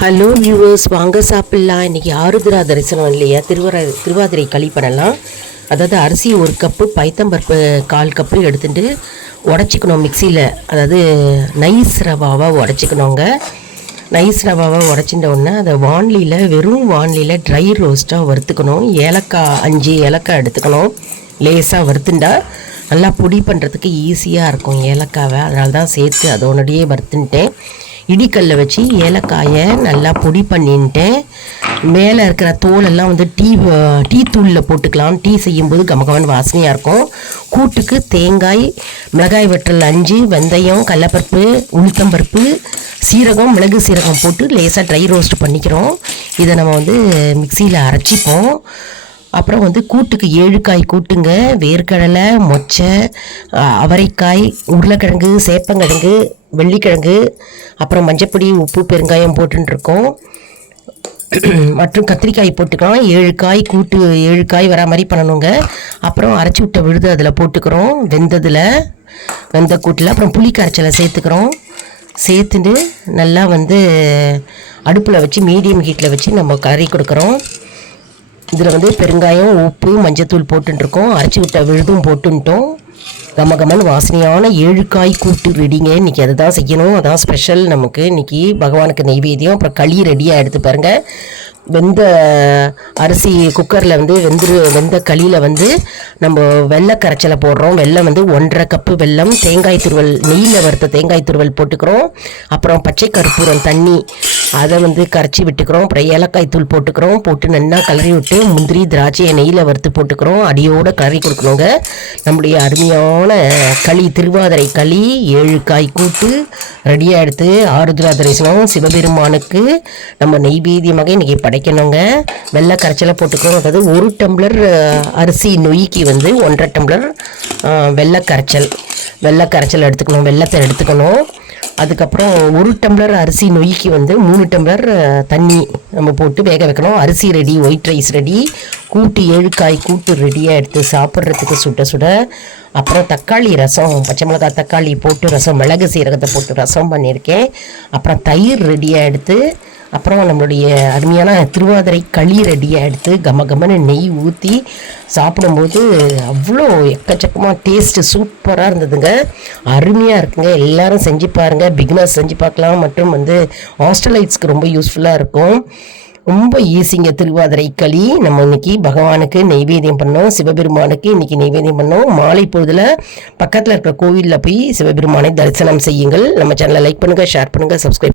Hello viewers, வாங்க சாப்பிட்லாம். இன்றைக்கி ஆருத்ரா தரிசனம் இல்லையா, திருவாதிரை களி பண்ணலாம். அதாவது அரிசி 1 கப்பு, பைத்தம்பருப்பு 1/4 கப்பு எடுத்துகிட்டு உடச்சிக்கணும் மிக்சியில். அதாவது நைஸ் ரவாவை உடச்சிக்கணுங்க. நைஸ் ரவாவை உடச்சிட்ட உடனே அதை வெறும் வானிலையில் ட்ரை ரோஸ்ட்டாக வறுத்துக்கணும். 5 ஏலக்காய் எடுத்துக்கணும். லேசாக வறுத்துண்டா நல்லா பொடி பண்ணுறதுக்கு ஈஸியாக இருக்கும் ஏலக்காவை. அதனால தான் சேர்த்து அதோடயே வறுத்துன்ட்டேன். இடிக்கல்ல வச்சு ஏலக்காயை நல்லா பொடி பண்ணின்ட்டேன். மேலே இருக்கிற தோலெல்லாம் டீ தூளில் போட்டுக்கலாம். டீ செய்யும்போது கமகமன் வாசனையாக இருக்கும். கூட்டுக்கு தேங்காய், மிளகாய் வற்றல் 5, வெந்தயம், கடலைப்பருப்பு, உளுத்தம்பருப்பு, சீரகம், மிளகு சீரகம் போட்டு லேசாக ட்ரை ரோஸ்ட் பண்ணிக்கிறோம். இதை நம்ம மிக்சியில் அரைச்சிப்போம். அப்புறம் கூட்டுக்கு 7 காய் கூட்டுங்க. வேர்க்கடலை, மொச்சை, அவரைக்காய், உருளைக்கிழங்கு, சேப்பங்கிழங்கு, வெள்ளிக்கிழங்கு, அப்புறம் மஞ்சப்பொடி, உப்பு, பெருங்காயம் போட்டுருக்கோம். மற்றும் கத்திரிக்காய் போட்டுக்கலாம். 7 காய் கூட்டு, 7 காய் வரா மாதிரி பண்ணணுங்க. அப்புறம் அரைச்சி விட்ட விழுது அதில் போட்டுக்கிறோம். வெந்த கூட்டில் அப்புறம் புளி கரைச்சலை சேர்த்துக்கிறோம். சேர்த்துட்டு நல்லா அடுப்பில் வச்சு மீடியம் ஹீட்டில் வச்சு நம்ம கறி கொடுக்குறோம். இதில் பெருங்காயம், உப்பு, மஞ்சத்தூள் போட்டுருக்கோம். அரைச்சி விட்ட விழுதும் போட்டுட்டோம். கமகமன் வாசனையான 7 காய் கூட்டு ரெடிங்க. இன்றைக்கி அதை தான் செய்யணும். அதான் ஸ்பெஷல் நமக்கு இன்றைக்கி பகவானுக்கு நெய்வேத்தியம். அப்புறம் களி ரெடியாக எடுத்து பாருங்கள். வெந்த அரிசி குக்கரில் வெந்த களியில் நம்ம வெள்ளை கரைச்சலை போடுறோம். வெல்லம் 1.5 கப்பு வெல்லம், தேங்காய் துருவல், நெய்யில் வறுத்த தேங்காய் துருவல் போட்டுக்கிறோம். அப்புறம் பச்சை கற்பூரம் தண்ணி அதை கரைச்சி விட்டுக்கிறோம். அப்புறம் ஏலக்காய் தூள் போட்டுக்கிறோம். போட்டு நல்லா கலரி விட்டு முந்திரி, திராட்சையை நெய்யில் வறுத்து போட்டுக்கிறோம். அடியோடு கலரி கொடுக்கணுங்க. நம்முடைய அருமையான களி, திருவாதிரை களி 7 காய் கூட்டு ரெடியாக எடுத்து ஆருத்ரா தரிசனம் சிவபெருமானுக்கு நம்ம நெய்வேத்தியமாக இன்றைக்கி படைக்கணுங்க. வெள்ளை கரைச்சலை போட்டுக்கிறோம். அதாவது 1 டம்ளர் அரிசி நொய்க்கு 1.5 டம்ளர் வெள்ளை கரைச்சல் எடுத்துக்கணும். வெள்ளத்தை எடுத்துக்கணும். அதுக்கப்புறம் 1 டம்ளர் அரிசி நொய்க்கு 3 டம்ளர் தண்ணி நம்ம போட்டு வேக வைக்கணும். அரிசி ரெடி, ஒயிட் ரைஸ் ரெடி, கூட்டு 7 காய் கூட்டு ரெடியாக எடுத்து சாப்பிட்றதுக்கு சுட சுட. அப்புறம் தக்காளி ரசம், பச்சை மிளகாய் தக்காளி போட்டு ரசம், மிளகு சீரகத்தை போட்டு ரசம் பண்ணியிருக்கேன். அப்புறம் தயிர் ரெடியாக எடுத்து, அப்புறம் நம்மளுடைய அருமையான திருவாதிரை களி ரெடியாக எடுத்து கமகமன்னு நெய் ஊற்றி சாப்பிடும்போது அவ்வளோ எக்கச்சக்கமாக டேஸ்ட்டு சூப்பராக இருந்ததுங்க. அருமையாக இருக்குங்க. எல்லோரும் செஞ்சு பாருங்கள். பிகினர்ஸ் செஞ்சு பார்க்கலாம். மற்றும் ஹாஸ்டலைட்ஸ்க்கு ரொம்ப யூஸ்ஃபுல்லாக இருக்கும். ரொம்ப ஈஸிங்க. திருவாதிரை களி நம்ம இன்னைக்கு பகவானுக்கு நெய்வேத்தியம் பண்ணோம். சிவபெருமானுக்கு இன்னைக்கு நெய்வேத்தியம் பண்ணோம். மாலை பொழுதுல பக்கத்தில் இருக்கிற கோவிலில் போய் சிவபெருமானை தரிசனம் செய்யுங்கள். நம்ம சேனலை லைக் பண்ணுங்கள், ஷேர் பண்ணுங்கள், சப்ஸ்கிரைப்